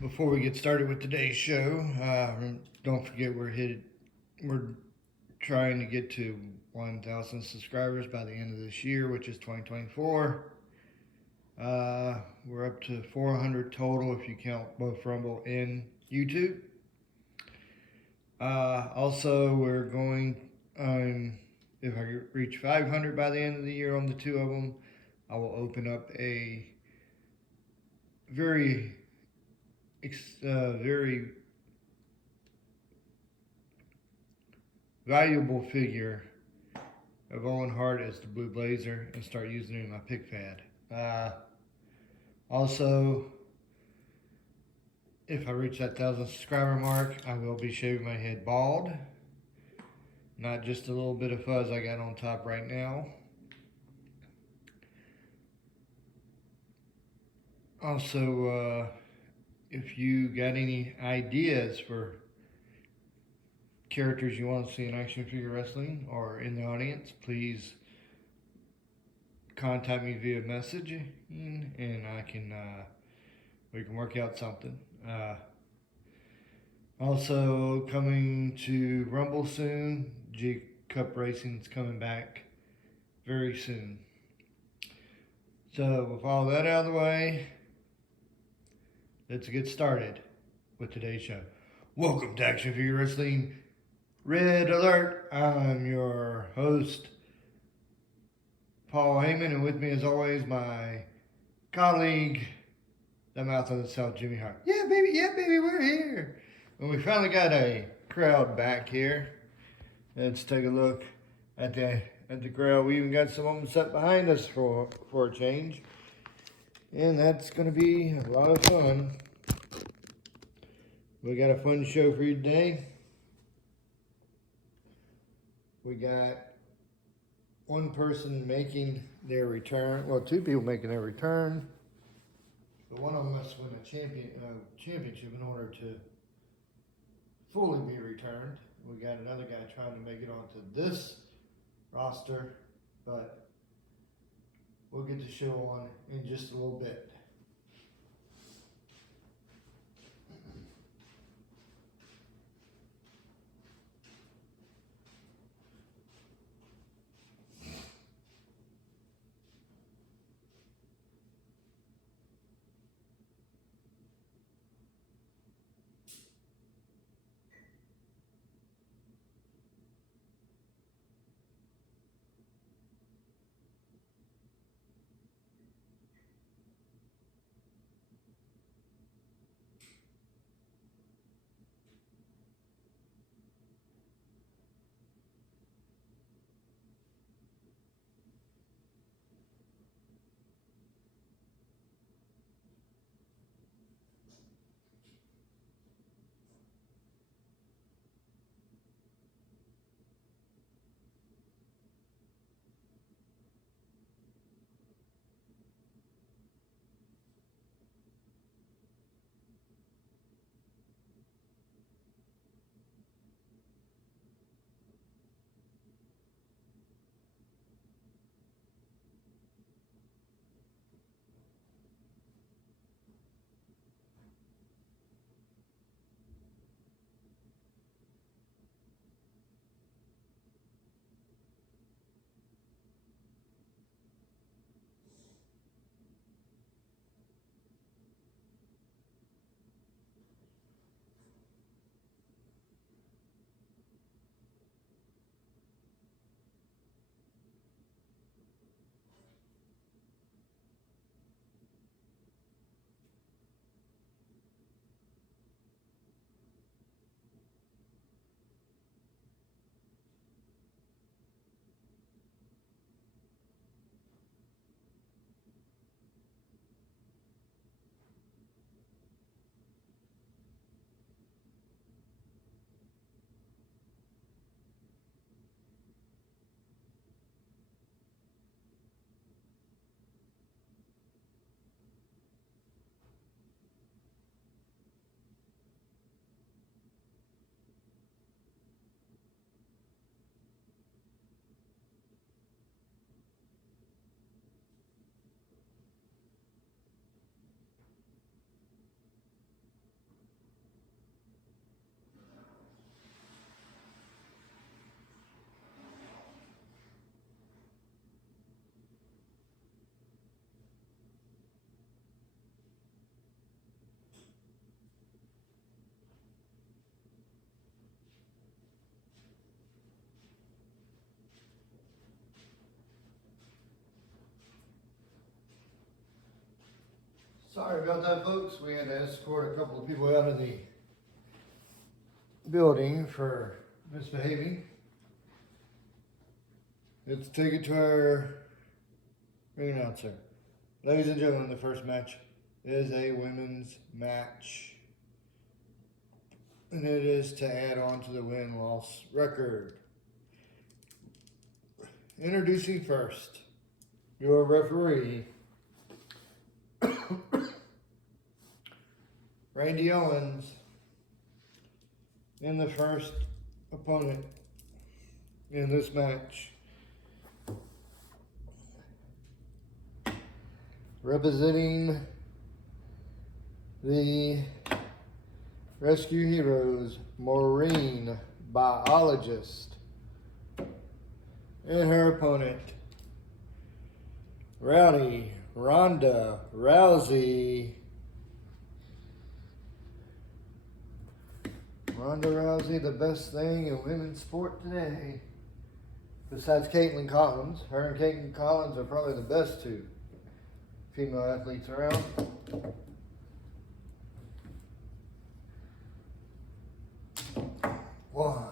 Before we get started with today's show, don't forget we're trying to get to 1,000 subscribers by the end of this year, which is 2024. We're up to 400 total if you count both Rumble and YouTube. Also, we're going if I reach 500 by the end of the year on the two of them, I will open up a very, very valuable figure of Owen Hart as the Blue Blazer and start using it in my pick fad. Also, if I reach that 1,000 subscriber mark, I will be shaving my head bald. Not just a little bit of fuzz I got on top right now. Also, if you got any ideas for characters you want to see in action figure wrestling or in the audience, please contact me via messaging and we can work out something. Also coming to Rumble soon. G Cup Racing's coming back very soon. So with all that out of the way, let's get started with today's show. Welcome to Action Figure Wrestling Red Alert. I'm your host, Paul Heyman, and with me as always, my colleague, the mouth of the South, Jimmy Hart. Yeah, baby, we're here. And we finally got a crowd back here. Let's take a look at the crowd. We even got some of them set behind us for a change. And that's going to be a lot of fun. We got a fun show for you today. We got one person making their return. Well, two people making their return. But one of them must win a championship in order to fully be returned. We got another guy trying to make it onto this roster, but we'll get the show on in just a little bit. Sorry about that, folks. We had to escort a couple of people out of the building for misbehaving. Let's take it to our ring announcer. Ladies and gentlemen, the first match is a women's match. And it is to add on to the win-loss record. Introducing first, your referee, Randy Owens, in the first opponent in this match. Representing the Rescue Heroes, Marine Biologist, and her opponent, Rowdy Ronda Rousey. Ronda Rousey, the best thing in women's sport today, besides Caitlin Collins. Her and Caitlin Collins are probably the best two female athletes around. One.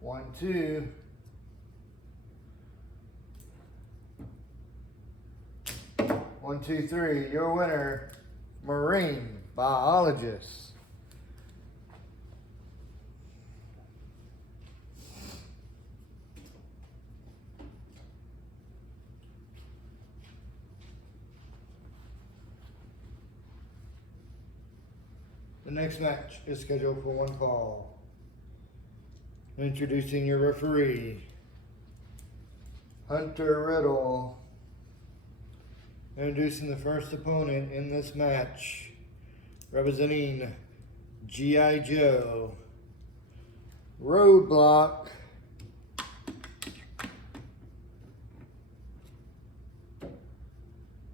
1, 2. One, two, three. Your winner, Marine Biologist. The next match is scheduled for one fall. Introducing your referee, Hunter Riddle. Introducing the first opponent in this match, representing G.I. Joe, Roadblock.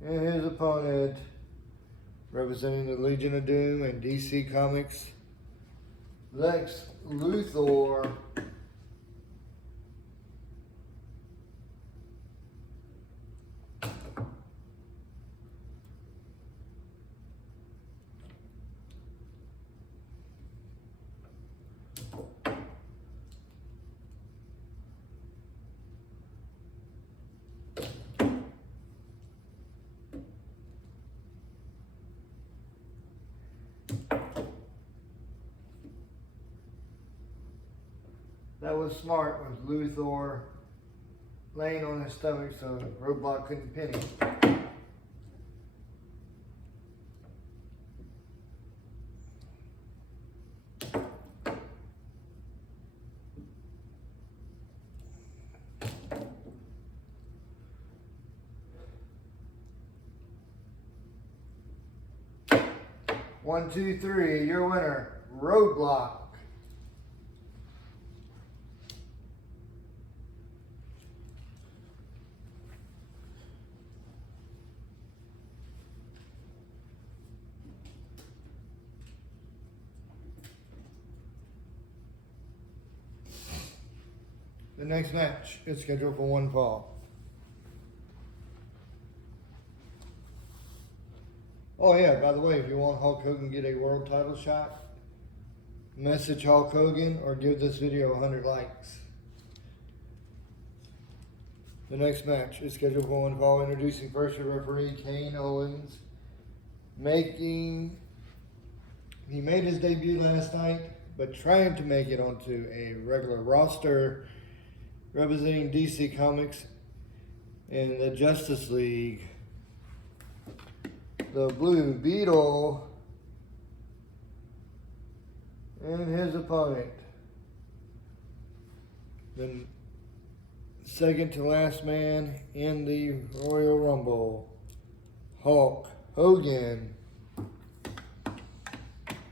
And his opponent, representing the Legion of Doom and DC Comics, Lex Luthor. That was smart with Luthor laying on his stomach so Roadblock couldn't pin him. One, two, three, your winner, Roadblock. The next match is scheduled for one fall. Oh yeah, by the way, if you want Hulk Hogan to get a world title shot, message Hulk Hogan or give this video 100 likes. The next match is scheduled for one fall. Introducing first your referee, Kane Owens. He made his debut last night, but trying to make it onto a regular roster, representing DC Comics and the Justice League, the Blue Beetle, and his opponent, the second to last man in the Royal Rumble, Hulk Hogan,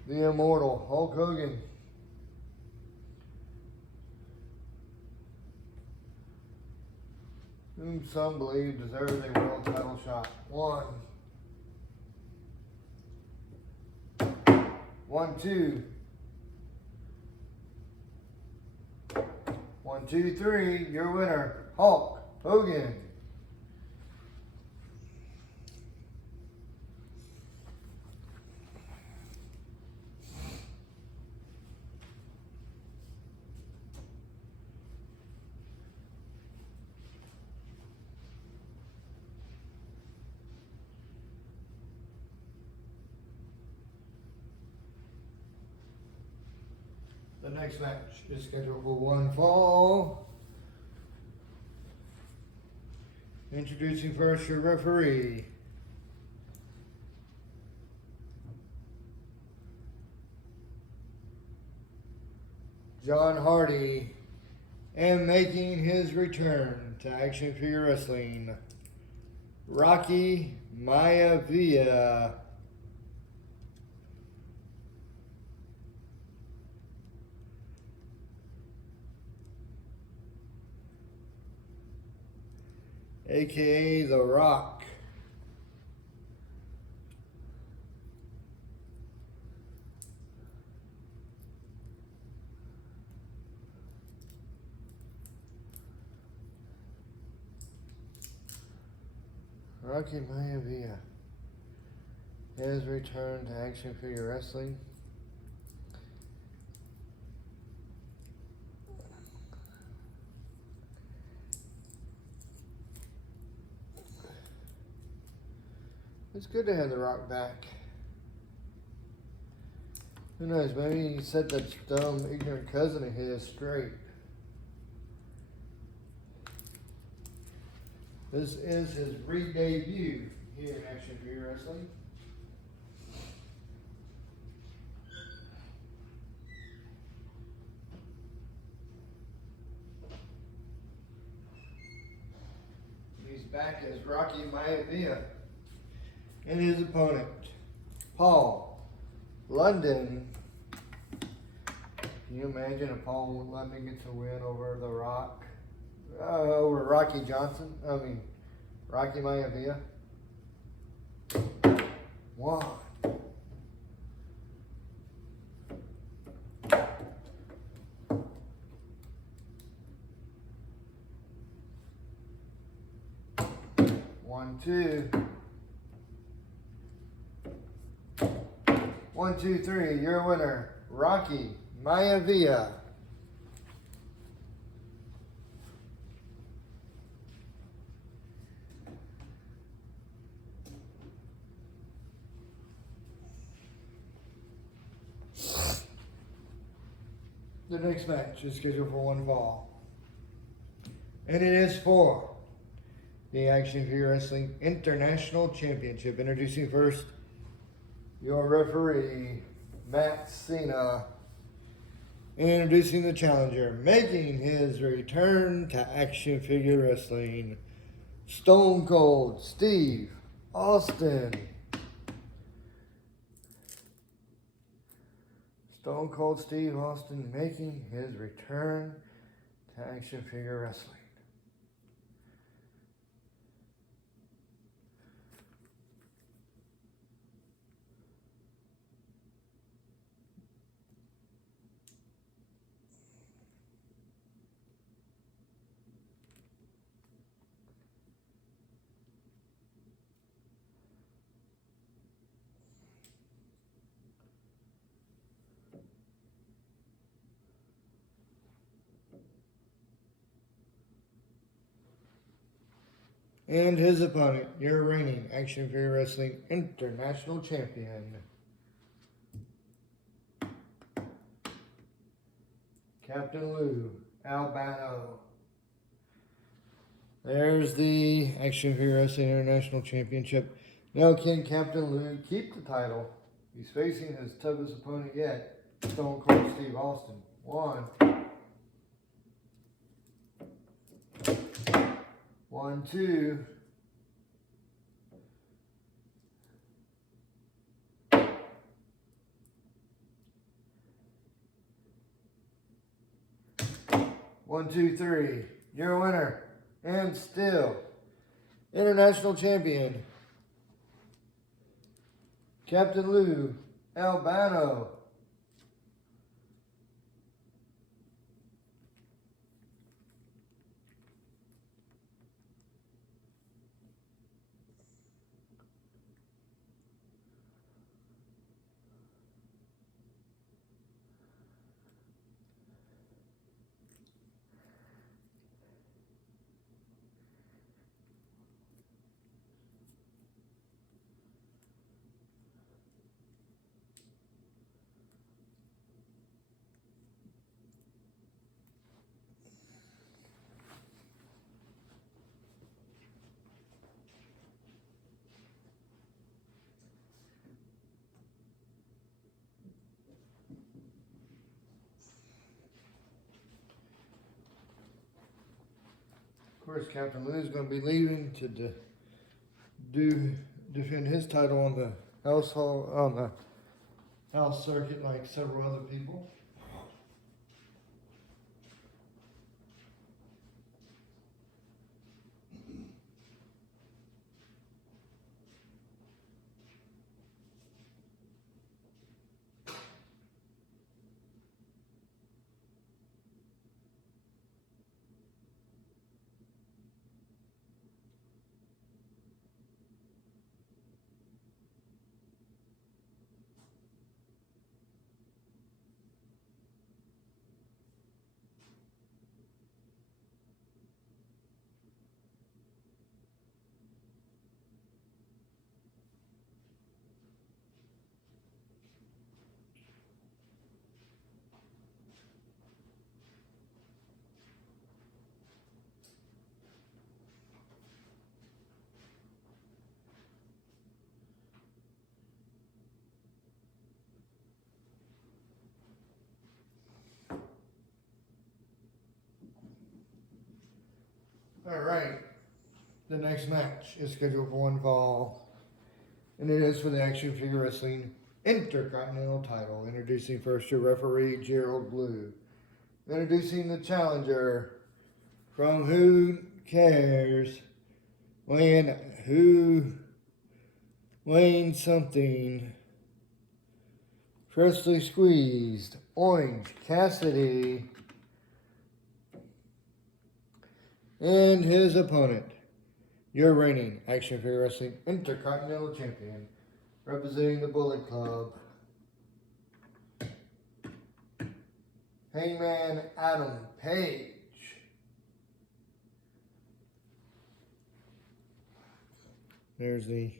the immortal Hulk Hogan. Whom some believe deserves a world title shot. 1, 2. 1, 2, 3. Your winner, Hulk Hogan. next match is scheduled for one fall. Introducing first your referee, John Hardy, and making his return to Action Figure Wrestling, Rocky Maivia. AKA The Rock. Rocky Maivia has returned to Action Figure Wrestling. It's good to have The Rock back. Who knows, maybe he set that dumb, ignorant cousin of his straight. This is his re-debut here in Action Figure Wrestling. He's back as Rocky Maivia. And his opponent, Paul London. Can you imagine if Paul London gets a win over The Rock? Over Rocky Maivia. 1. One, two. 1, 2, 3. Your winner, Rocky Maivia. The next match is scheduled for one fall. And it is for the Action Figure Wrestling International Championship. Introducing first your referee, Matt Cena. Introducing the challenger, making his return to Action Figure Wrestling, Stone Cold Steve Austin. Stone Cold Steve Austin making his return to Action Figure Wrestling. And his opponent, your reigning Action Figure Wrestling International Champion, Captain Lou Albano. There's the Action Figure Wrestling International Championship. Now can Captain Lou keep the title? He's facing his toughest opponent yet, Stone Cold Steve Austin. 1. 1, 2. 1, 2, 3. Your winner, and still International Champion, Captain Lou Albano. course, Captain Lou is going to be leaving to defend his title on the house circuit, like several other people. All right, the next match is scheduled for one fall, and it is for the Action Figure Wrestling Intercontinental title. Introducing first your referee, Gerald Blue. Introducing the challenger from Who Cares, weighing something, freshly squeezed, Orange Cassidy. And his opponent, your reigning Action Figure Wrestling Intercontinental Champion, representing the Bullet Club, Hangman Adam Page. There's the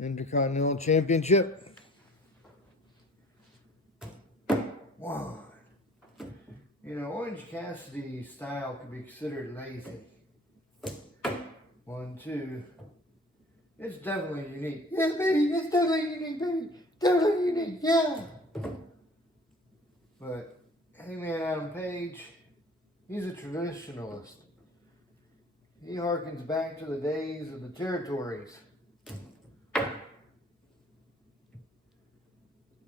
Intercontinental Championship. One. You know, Orange Cassidy's style could be considered lazy. 1, 2. It's definitely unique. Yes, baby, it's definitely unique, baby. Definitely unique, yeah. But Hangman Adam Page, he's a traditionalist. He harkens back to the days of the territories.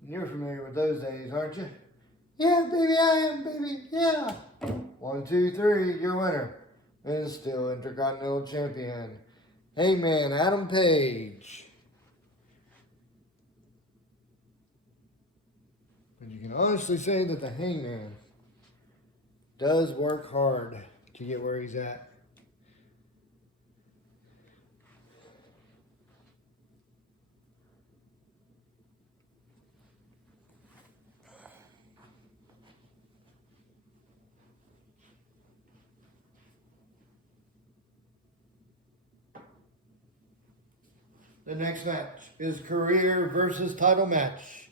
You're familiar with those days, aren't you? Yeah, baby, I am, baby, yeah. 1, 2, 3, your winner. And still Intercontinental Champion, Hangman Adam Page. And you can honestly say that the Hangman does work hard to get where he's at. The next match is career versus title match,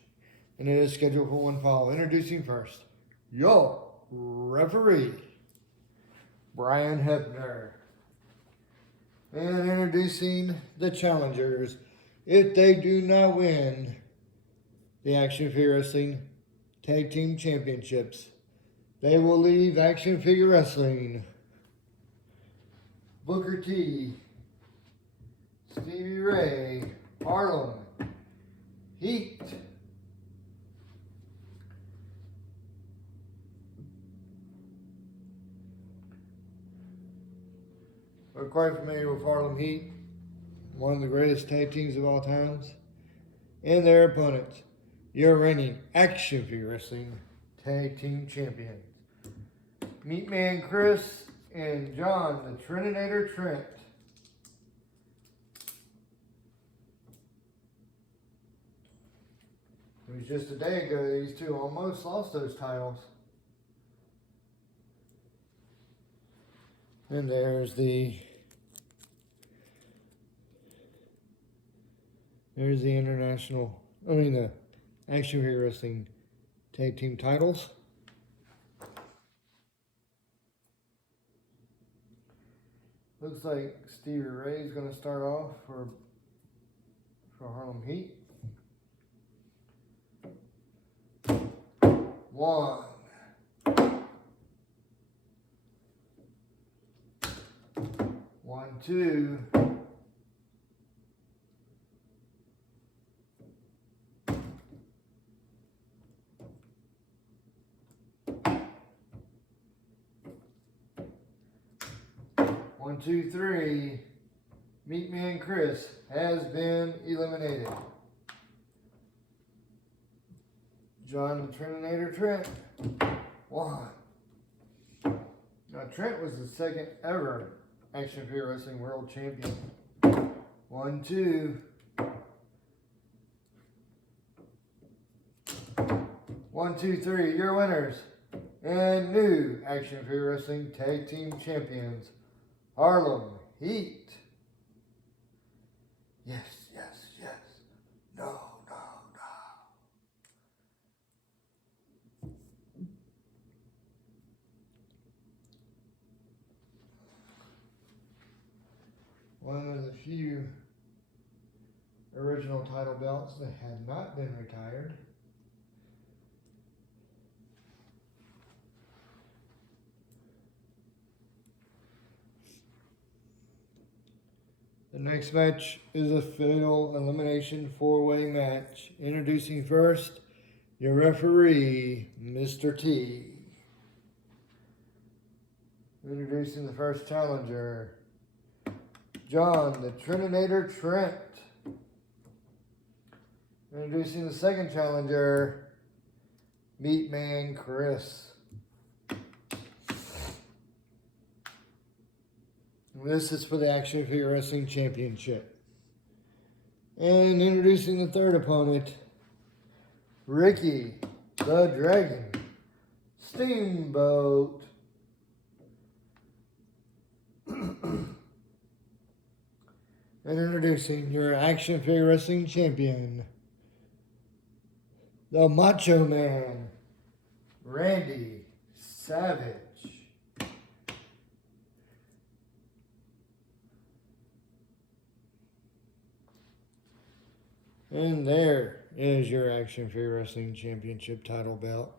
and it is scheduled for one fall. Introducing first, your referee, Brian Hebner. And introducing the challengers, if they do not win the Action Figure Wrestling Tag Team Championships, they will leave Action Figure Wrestling. Booker T, Stevie Ray, Harlem Heat. We're quite familiar with Harlem Heat, one of the greatest tag teams of all times, and their opponents, your reigning Action Figure Wrestling Tag Team Champions, Meatman Chris and John the Trininator Trent. It was just a day ago these two almost lost those titles. And there's the the Action Figure Wrestling Tag Team titles. Looks like Stevie Ray is going to start off for Harlem Heat. 1, 2. One, two, three. Meat Man Chris has been eliminated. John the Trininator Trent. 1. Now Trent was the second ever Action Figure Wrestling World Champion. 1, 2. 1, 2, 3. Your winners and new Action Figure Wrestling Tag Team Champions, Harlem Heat. Yes, yes, yes. No, no, no. One of the few original title belts that had not been retired. The next match is a fatal elimination 4-way match. Introducing first, your referee, Mr. T. Introducing the first challenger, John the Trininator Trent. Introducing the second challenger, Meat Man Chris. This is for the Action Figure Wrestling Championship. And introducing the third opponent, Ricky the Dragon Steamboat. And introducing your Action Figure Wrestling Champion, the Macho Man, Randy Savage. And there is your Action Figure Wrestling Championship title belt.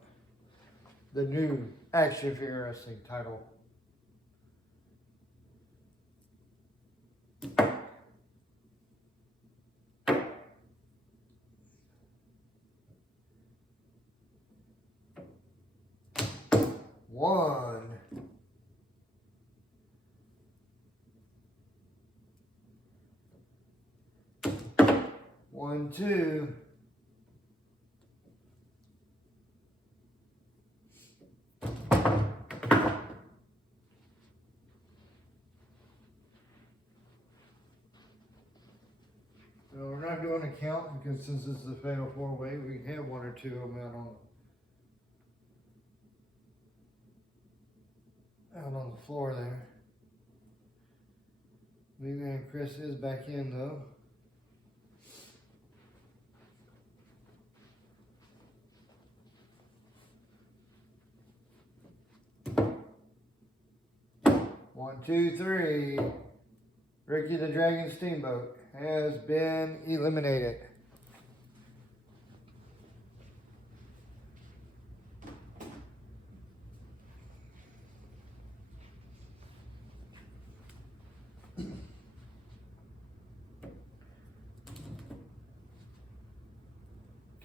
The new Action Figure Wrestling title. One. 1, 2. 'No, we're not doing a count because since this is a fatal 4-way, we can have 1 or 2 of them out on the floor there. Meat Man Chris is back in though. One, two, three. Ricky the Dragon Steamboat has been eliminated.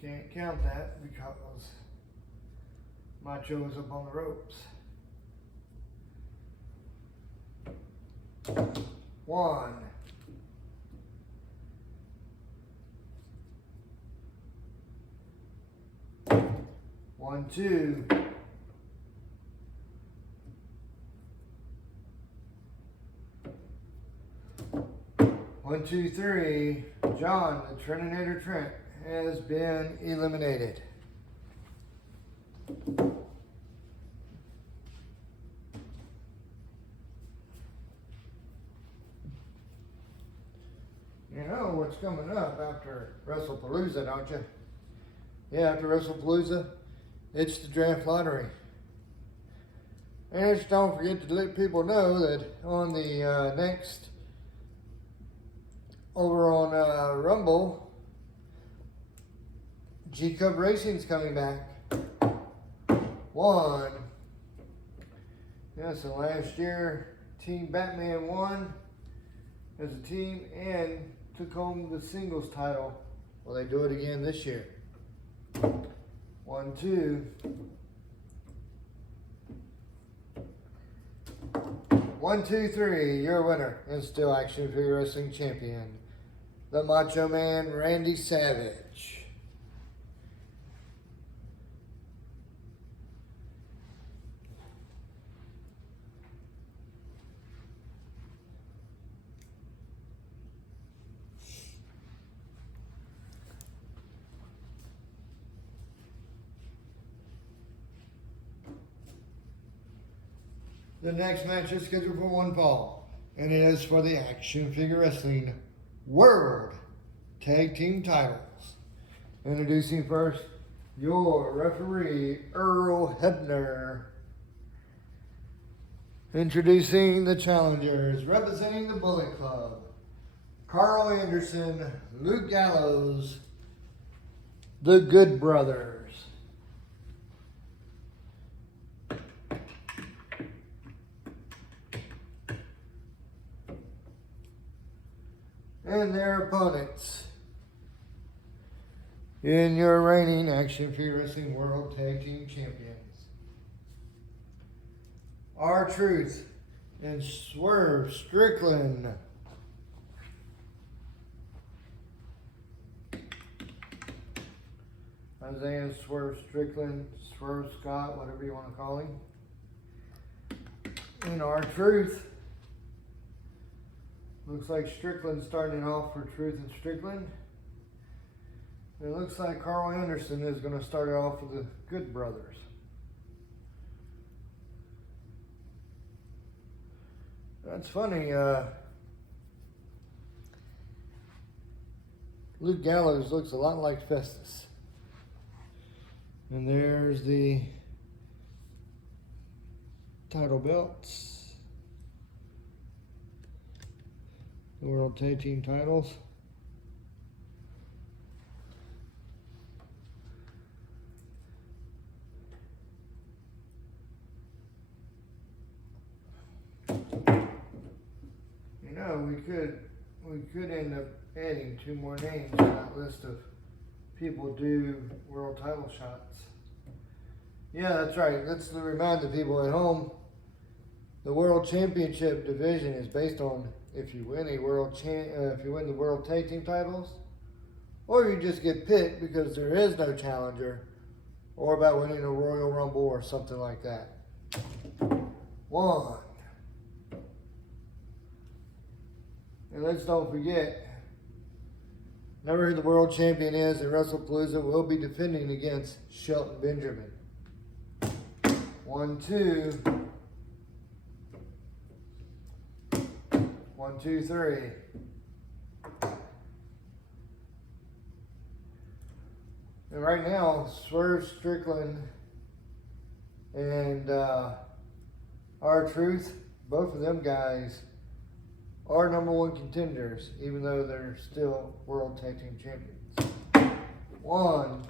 Can't count that because Macho is up on the ropes. 1. 1, 2. 1, 2, 3. John the Trininator Trent has been eliminated. You know what's coming up after WrestlePalooza, don't you? Yeah, after WrestlePalooza, it's the draft lottery. And just don't forget to let people know that on the next, over on Rumble, G-Cup Racing's coming back. 1. Yeah, so last year, Team Batman won. as a team and took home the singles title. Will they do it again this year? 1, 2. 1, 2, 3. Your winner and still Action Figure Wrestling champion, the Macho Man Randy Savage. The next match is scheduled for one fall, and it is for the Action Figure Wrestling World Tag Team titles. Introducing first, your referee, Earl Hebner. Introducing the challengers, representing the Bullet Club, Carl Anderson, Luke Gallows, the Good Brothers. And their opponents in your reigning Action Figure Wrestling World Tag Team Champions, R-Truth and Swerve Strickland. Isaiah Swerve Strickland, Swerve Scott, whatever you want to call him. And R-Truth. Looks like Strickland starting off for Truth and Strickland. It looks like Carl Anderson is going to start off with the Good Brothers. That's funny. Luke Gallows looks a lot like Festus. And there's the title belts. The World Tag Team titles. You know, we could end up adding 2 more names to that list of people do world title shots. Yeah, that's right. Let's remind the people at home, the World Championship division is based on if you win the World Tag Team titles, or you just get picked because there is no challenger, or about winning a Royal Rumble or something like that. 1. And let's don't forget, remember who the world champion is, and WrestlePalooza will be defending against Shelton Benjamin. 1, 2. 1, 2, 3. And right now, Swerve Strickland and R-Truth, both of them guys are #1 contenders, even though they're still World Tag Team Champions. 1.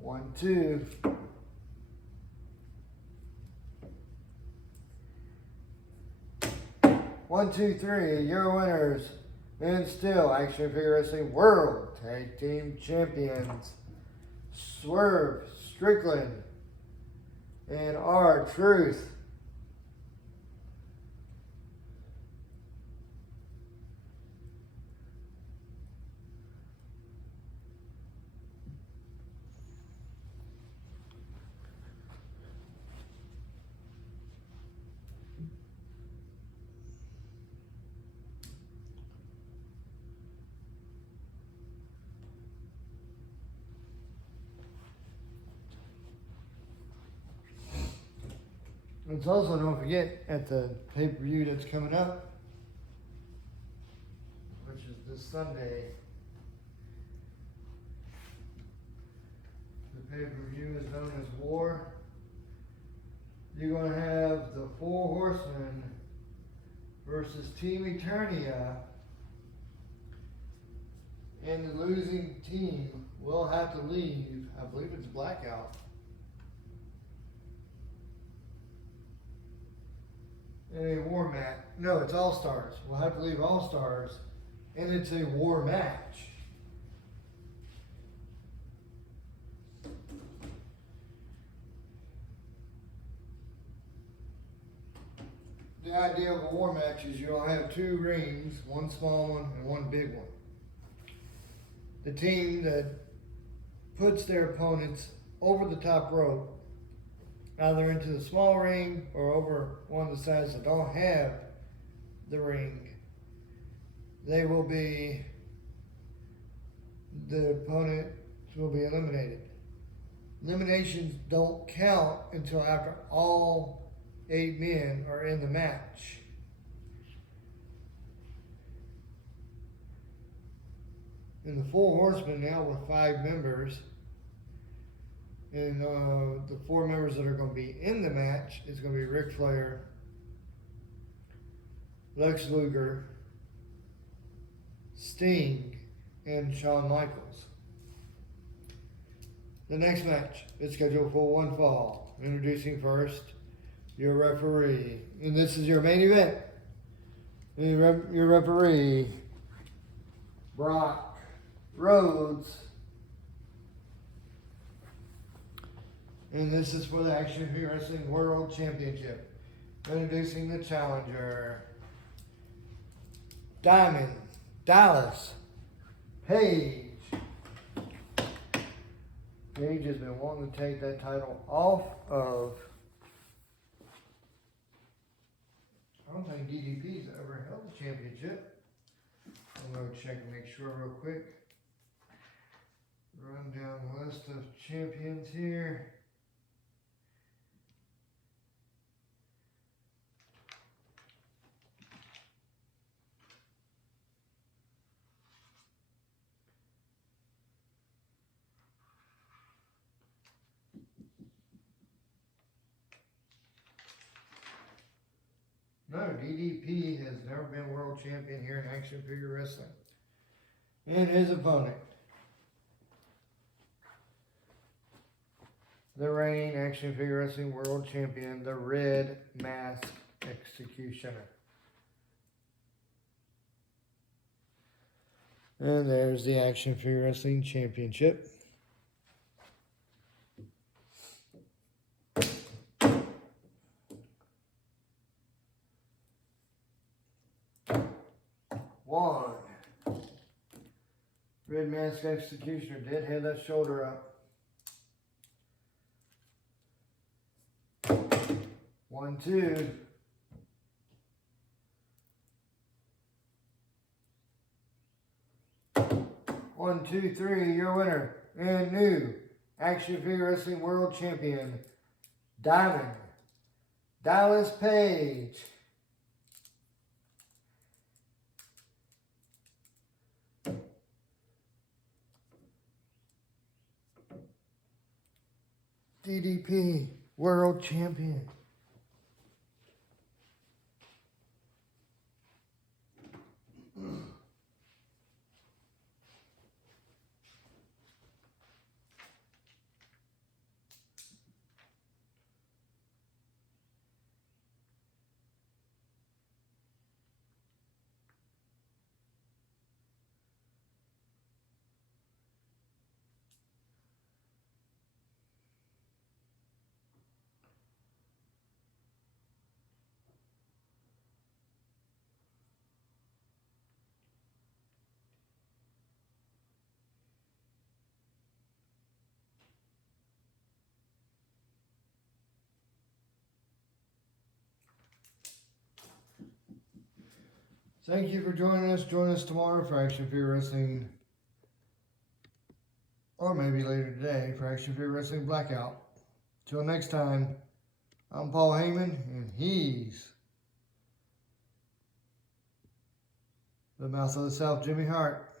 1, 2. 1, 2, 3, your winners, and still Action Figure Wrestling World Tag Team Champions, Swerve Strickland and R-Truth. Let's also don't forget at the pay-per-view that's coming up, which is this Sunday. The pay-per-view is known as War. You're going to have the 4 Horsemen versus Team Eternia, and the losing team will have to leave. I believe it's Blackout. and a war match. No, it's All Stars. We'll have to leave All Stars, and it's a war match. The idea of a war match is you'll have two rings, one small one and one big one. The team that puts their opponents over the top rope, either into the small ring or over one of the sides that don't have the ring, the opponent will be eliminated. Eliminations don't count until after all 8 men are in the match. And the Four Horsemen now with 5 members, and the 4 members that are going to be in the match is going to be Ric Flair, Lex Luger, Sting, and Shawn Michaels. The next match is scheduled for one fall. Introducing first your referee, and this is your main event. Your referee, Brock Rhodes, and this is for the Action Figure Wrestling World Championship. Introducing the challenger, Diamond Dallas Page. Page has been wanting to take that title off of, I don't think DDP's ever held the championship. I'm going to check and make sure real quick. Run down the list of champions here. No, DDP has never been world champion here in Action Figure Wrestling. And his opponent, the reigning Action Figure Wrestling World Champion, the Red Mask Executioner. And there's the Action Figure Wrestling Championship. One. Red Mask Executioner did have that shoulder up. 1, 2. One, two, three, your winner and new Action Figure Wrestling World Champion, Diamond Dallas Page. DDP World Champion. Thank you for joining us. Join us tomorrow for Action Figure Wrestling, or maybe later today for Action Figure Wrestling Blackout. Till next time, I'm Paul Heyman, and he's the Mouth of the South, Jimmy Hart.